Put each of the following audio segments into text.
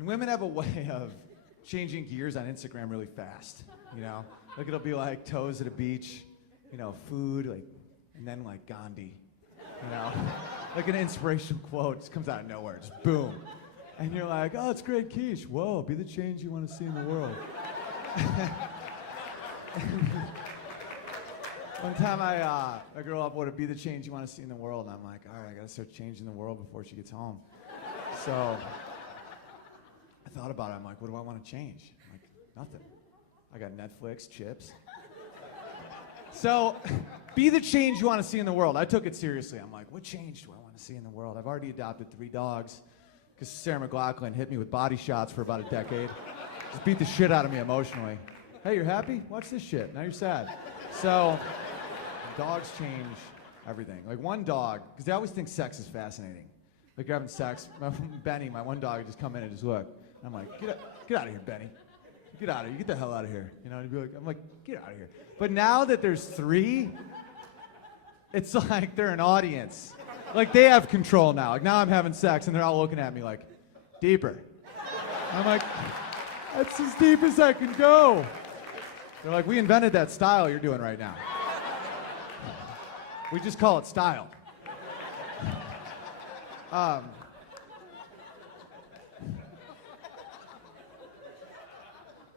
And women have a way of changing gears on Instagram really fast, you know? Like it'll be like toes at a beach, you know, food, like, and then like Gandhi, you know? Like an inspirational quote just comes out of nowhere, just boom. And you're like, oh, it's great quiche. Whoa, be the change you want to see in the world. One time a girl up would be the change you want to see in the world, and I'm like, all right, I got to start changing the world before she gets home. So I thought about it. I'm like, what do I want to change? I'm like, nothing. I got Netflix, chips. So be the change you want to see in the world. I took it seriously. I'm like, what change do I want to see in the world? I've already adopted 3 dogs because Sarah McLachlan hit me with body shots for about a decade. Just beat the shit out of me emotionally. Hey, you're happy? Watch this shit. Now you're sad. So dogs change everything. Like one dog, because they always think sex is fascinating. Like you're having sex. Benny, my one dog, would just come in and just look. And I'm like, get out of here, Benny. Get out of here. Get the hell out of here. You know, and he'd be like, I'm like, get out of here. But now that there's 3, it's like they're an audience. Like they have control now. Like now I'm having sex and they're all looking at me like, deeper. I'm like, that's as deep as I can go. They're like, we invented that style you're doing right now. We just call it style.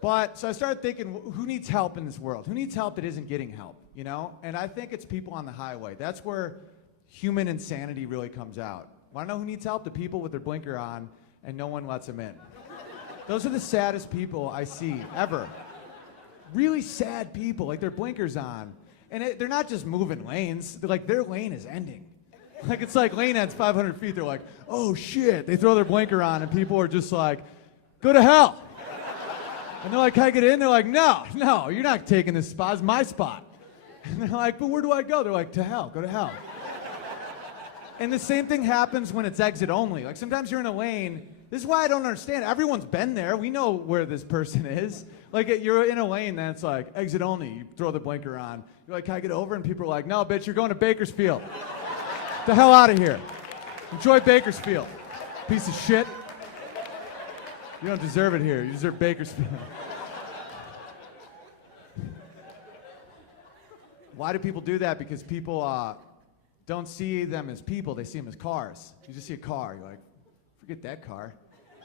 But so I started thinking, who needs help in this world? Who needs help that isn't getting help, you know? And I think it's people on the highway. That's where human insanity really comes out. Want to know who needs help? The people with their blinker on and no one lets them in. Those are the saddest people I see ever. Really sad people, like their blinkers on. And they're not just moving lanes, they're like their lane is ending. Like it's like lane ends 500 feet, they're like, oh shit. They throw their blinker on and people are just like, go to hell. And they're like, can I get in? They're like, no, you're not taking this spot, it's my spot. And they're like, but where do I go? They're like, to hell, go to hell. And the same thing happens when it's exit only. Like sometimes you're in a lane, this is why I don't understand. Everyone's been there, we know where this person is. Like you're in a lane, then it's like, exit only, you throw the blinker on. You're like, can I get over? And people are like, no, bitch, you're going to Bakersfield. Get the hell out of here. Enjoy Bakersfield, piece of shit. You don't deserve it here. You deserve Bakersfield. Why do people do that? Because people don't see them as people. They see them as cars. You just see a car. You're like, forget that car.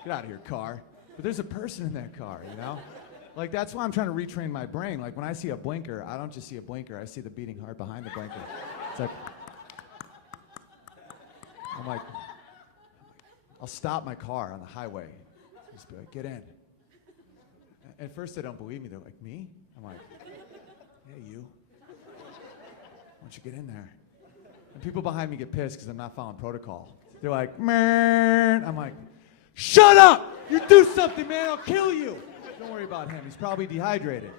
Get out of here, car. But there's a person in that car, you know? Like, that's why I'm trying to retrain my brain. Like, when I see a blinker, I don't just see a blinker. I see the beating heart behind the blinker. It's like, I'm like, I'll stop my car on the highway. Just be like, get in. At first they don't believe me. They're like, me? I'm like, yeah, you. Why don't you get in there? And people behind me get pissed because I'm not following protocol. They're like, man. I'm like, shut up! You do something, man, I'll kill you. Don't worry about him. He's probably dehydrated.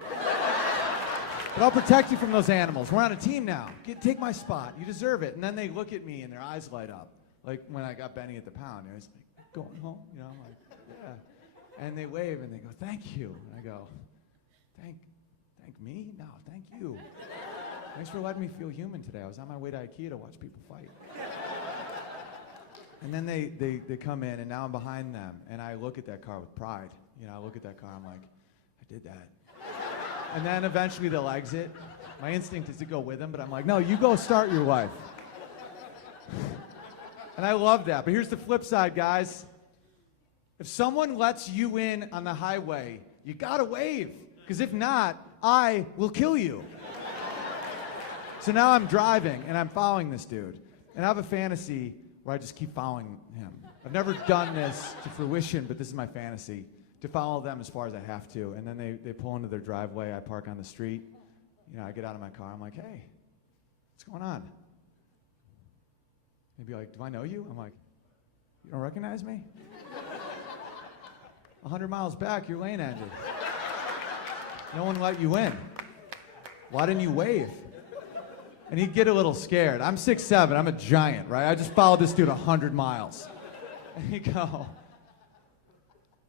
But I'll protect you from those animals. We're on a team now. Take my spot. You deserve it. And then they look at me and their eyes light up. Like when I got Benny at the pound. He was like, going home? You know, I'm like, yeah. And they wave and they go, thank you. And I go, thank me? No, thank you. Thanks for letting me feel human today. I was on my way to IKEA to watch people fight. And then they come in, and now I'm behind them, and I look at that car with pride. You know, I look at that car, I'm like, I did that. And then eventually they'll exit. My instinct is to go with them, but I'm like, no, you go start your life. And I love that. But here's the flip side, guys. If someone lets you in on the highway, you gotta wave. Because if not, I will kill you. So now I'm driving, and I'm following this dude. And I have a fantasy where I just keep following him. I've never done this to fruition, but this is my fantasy, to follow them as far as I have to. And then they pull into their driveway, I park on the street. You know, I get out of my car, I'm like, hey, what's going on? They'd be like, do I know you? I'm like, you don't recognize me? 100 miles back, your lane ended. No one let you in. Why didn't you wave? And he'd get a little scared. I'm 6'7", I'm a giant, right? I just followed this dude 100 miles. And he'd go,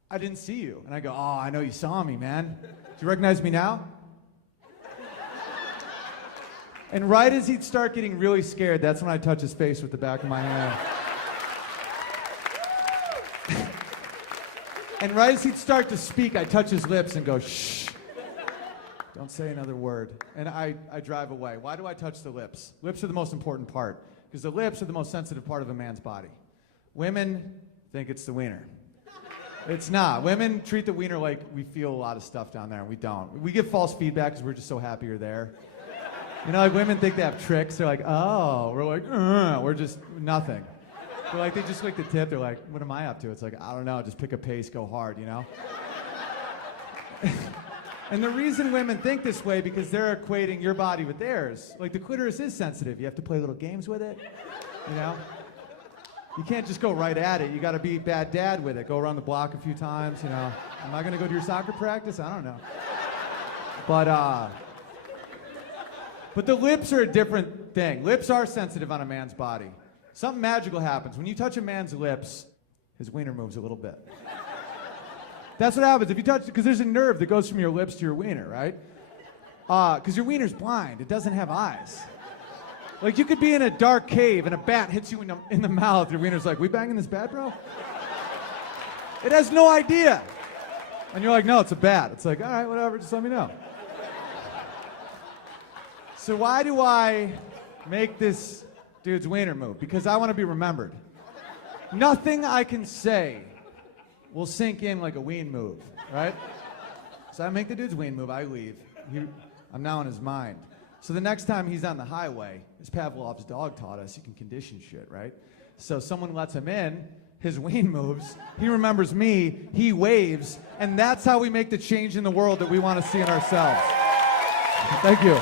I didn't see you. And I go, oh, I know you saw me, man. Do you recognize me now? And right as he'd start getting really scared, that's when I touch his face with the back of my hand. And right as he'd start to speak, I'd touch his lips and go, shh. Don't say another word. And I drive away. Why do I touch the lips? Lips are the most important part, because the lips are the most sensitive part of a man's body. Women think it's the wiener. It's not. Women treat the wiener like we feel a lot of stuff down there, and we don't. We give false feedback because we're just so happy you're there. You know, like women think they have tricks. They're like, oh, we're like, we're just nothing. They're like, they just lick the tip. They're like, what am I up to? It's like, I don't know, just pick a pace, go hard, you know? And the reason women think this way, because they're equating your body with theirs. Like, the clitoris is sensitive. You have to play little games with it, you know? You can't just go right at it. You got to be bad dad with it. Go around the block a few times, you know? Am I going to go to your soccer practice? I don't know. But the lips are a different thing. Lips are sensitive on a man's body. Something magical happens. When you touch a man's lips, his wiener moves a little bit. That's what happens if you touch, because there's a nerve that goes from your lips to your wiener, right? Because your wiener's blind. It doesn't have eyes. Like, you could be in a dark cave and a bat hits you in the mouth. Your wiener's like, we banging this bat, bro? It has no idea. And you're like, no, it's a bat. It's like, all right, whatever, just let me know. So why do I make this dude's wiener move? Because I want to be remembered. Nothing I can say will sink in like a ween move, right? So I make the dude's ween move, I leave. I'm now in his mind. So the next time he's on the highway, as Pavlov's dog taught us, you can condition shit, right? So someone lets him in, his ween moves, he remembers me, he waves, and that's how we make the change in the world that we want to see in ourselves. Thank you.